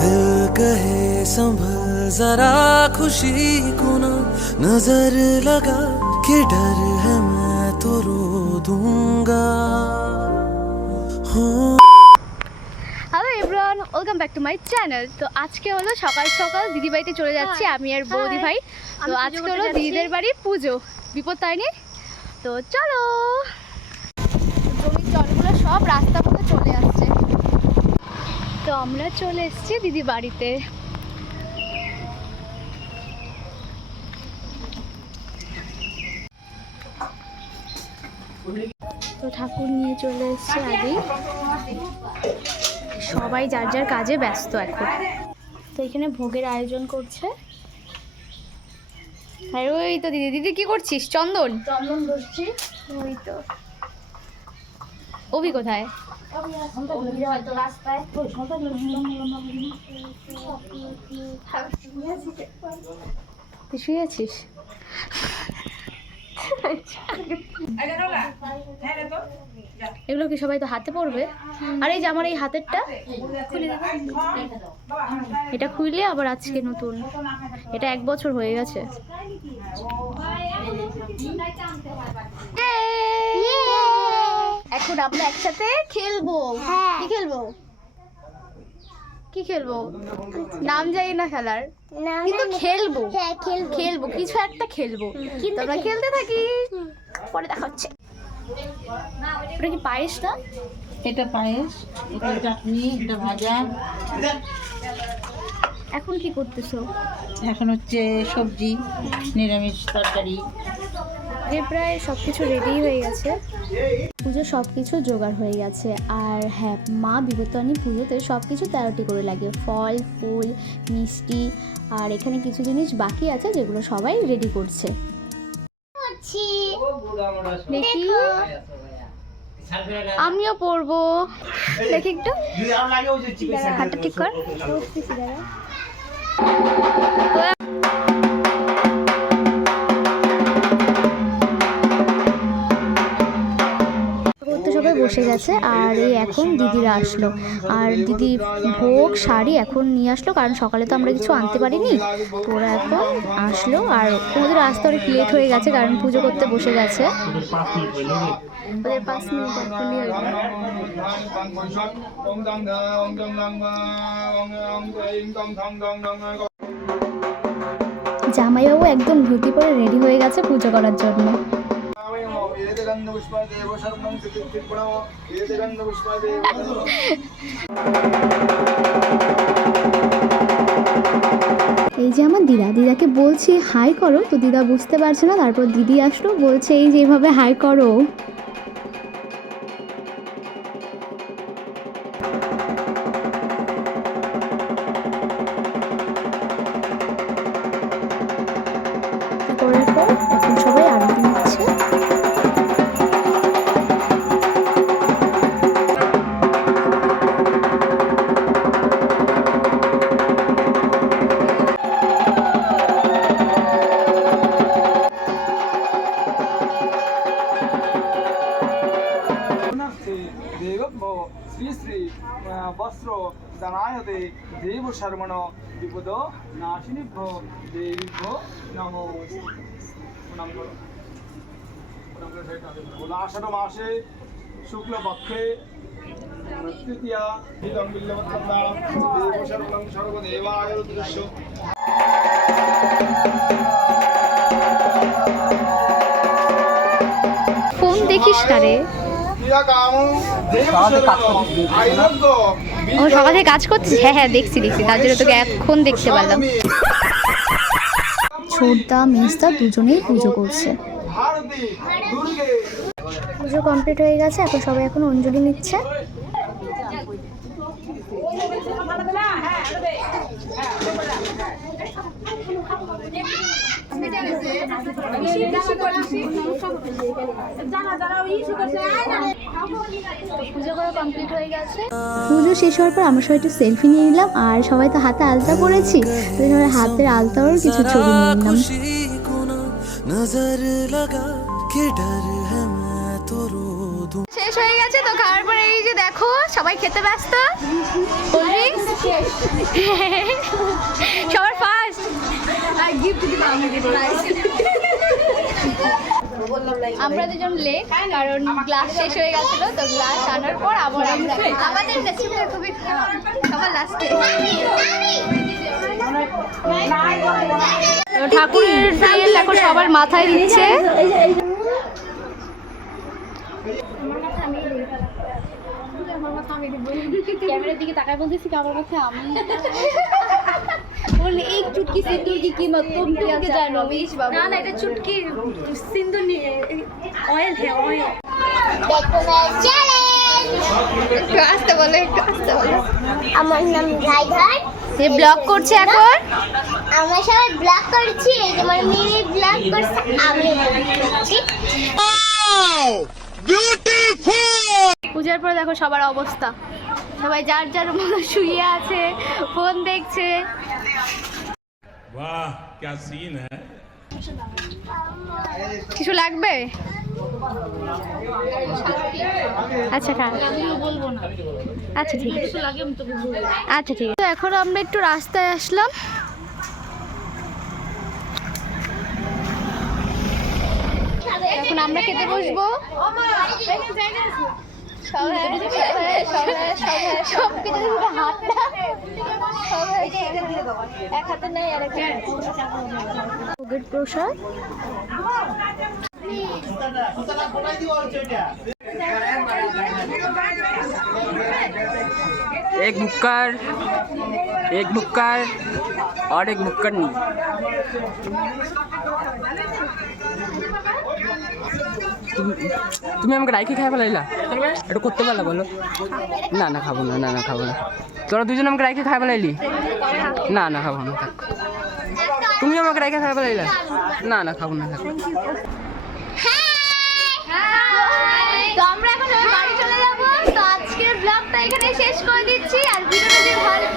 दिल कहे संभल जरा खुशी को ना नजर लगा कि डर है मैं तो रो दूंगा हो। Hello everyone, welcome back to my channel. তো আজকে হলো সকাল সকাল দিদি বাড়িতে চলে যাচ্ছি আমি আর বৌদি ভাই। তো আজকে হলো দিদিদের বাড়ি পুজো, বিপত্তারিণী। তো চলো, জমির জলগুলো সব রাস্তা পথে চলে আসছে। তো আমরা চলে এসেছি দিদি বাড়িতে। তো ঠাকুর নিয়ে চলে এসছে আগেই, সবাই যার যার কাজে ব্যস্ত এখন। তো এখানে ভোগের আয়োজন করছে। আর ওই তো দিদি, দিদি কি করছিস? চন্দন ধরছি। ওই তো অভি কোথায়? তুই শুয়ে আছিস? এগুলো কি সবাই তো হাতে পড়বে? আর এই যে আমার এই হাতেরটা খুলে দেবে, এটা খুললে আবার আজকে নতুন, এটা 1 বছর হয়ে গেছে। এখন আমরা একসাথে খেলবো। কি খেলবো? কি খেলবো নাম জানি না খেলার, কিন্তু খেলবো। খেলবো কিছু একটা খেলবো। তোমরা খেলতে থাকি, পরে দেখা হচ্ছে। ওটা কি পায়েস না? এটা পায়েস, এটা চাটনি, এটা ভাজা। এখন কি করতেছো? এখন হচ্ছে সবজি, নিরামিষ তরকারি। প্রায় সব কিছু রেডি হয়ে গেছে, পুজো সব কিছু জোগাড় হয়ে গেছে। আর হ্যাঁ, মা বিপত্তারিণী পুজোতে সব কিছু 13টি করে লাগে, ফল ফুল মিষ্টি। আর এখানে কিছু জিনিস বাকি আছে যেগুলো সবাই রেডি করছে। দেখি, আমিও পড়বো। দেখি একটু হাতটা ঠিক কর। সবাই বসে গেছে। আর এই এখন দিদিরা আসলো, আর দিদি ভোগ শাড়ি এখন নিয়ে আসলো, কারণ সকালে তো আমরা কিছু আনতে পারিনি। ওরা এখন আসলো, আর ওদের আসতে অনেক লেট হয়ে গেছে কারণ পুজো করতে বসে গেছে। ওদের 5 মিনিট এখনই হয়ে গেল। জামাইবাবু একদম ধুতি পরে রেডি হয়ে গেছে পুজো করার জন্য। এই যে আমার দিদাকে বলছি হাই করো, তো দিদা বুঝতে পারছে না। তারপর দিদি আসলো, বলছে এই যে এইভাবে হাই করো। করার পর এখন সবাই আরতি নিচ্ছে। শ্রী শ্রী বস্ত্র দানায়তে দেব শর্মণ বিপদ নাশিনীভ্যো দেবীভ্যো নমো। প্রণাম করো, প্রণাম করে আষাঢ় মাসে শুক্লপক্ষে তৃতীয়া হিতং বিল্লবত্তম দেব শর্মণ সর্বদেবায় উদ্দেশ্য। ফোন দেখিস কারে? ও সকাল থেকে কাজ করছিস? হ্যাঁ হ্যাঁ দেখছি, তার জন্য তোকে এখন দেখতে পেলাম। ছোটদা মেজদা দুজনেই পুজো করছে। পুজো কমপ্লিট হয়ে গেছে, এখন সবাই এখন অঞ্জলি নিচ্ছে। পুজো করা কমপ্লিট হয়ে গেছে। পুজো শেষ হওয়ার পর আমরা সবাই একটু সেলফি নিয়ে নিলাম, আর সবাই তো হাতে আলতা পরেছি, তো সবাই হাতের আলতারও কিছু ছবি নিয়ে নিলাম। শেষ হয়ে গেছে, তো খাওয়ার পরে এই যে দেখো সবাই খেতে ব্যস্ত। কোল্ড ড্রিঙ্কস সবার ফার্স্ট আমরা দুজন লেট, কারণ গ্লাস শেষ হয়ে গেছিল, তো গ্লাস আনার পর আবার আমাদের রেসিপিটা খুবই সবার লাস্টে। ঠাকুরের তেল এখন সবার মাথায় দিচ্ছে। ক্যামেরার দিকে তাকায় বলতেছি কি আমার কাছে আমি বললে এই চুটকি সিন্দুর কি कीमत तुम क्या जानो बीच बाबू ना ना এটা চুটকি সিন্দুর অয়েল है অয়েল একটু আস্তে বলো, একটু আস্তে বলো। আমার নাম রাইঘাট। এ ব্লগ করছে এখন। আমরা সবাই ব্লগ করছি, এই যে আমার মেয়ে ব্লগ করছে, আমি ব্লগ করছি। পূজার পর দেখো সবার অবস্থা, সবাই যার যার মতো শুয়ে আছে, ফোন দেখছে। वाह क्या सीन है। কিছু লাগবে? আচ্ছা খা, আচ্ছা ঠিক আছে, আচ্ছা ঠিক আছে। তো এখন আমরা একটু রাস্তায় আসলাম। এখন আমরা খেতে বসবো। প্রসাদ एक मुक्कर और एक मुक्कर नहीं। তুমি আমাকে রাইখে খাই ফেলাইলা, এটা করতে পারলা বলো? না না খাবো না, না না খাবো না। তোরা দুজন আমাকে রাইখে খাই ফেলাইলি? না না খাবো না, থাক। তুমি আমাকে রাইখে খাই ফেলাইলা? না না খাবো না, থাক। তো আমরা এখন বাড়ি চলে যাবো। তো আজকের ব্লগটা এখানে শেষ করে দিচ্ছি। আর ভিডিওটা যদি ভালো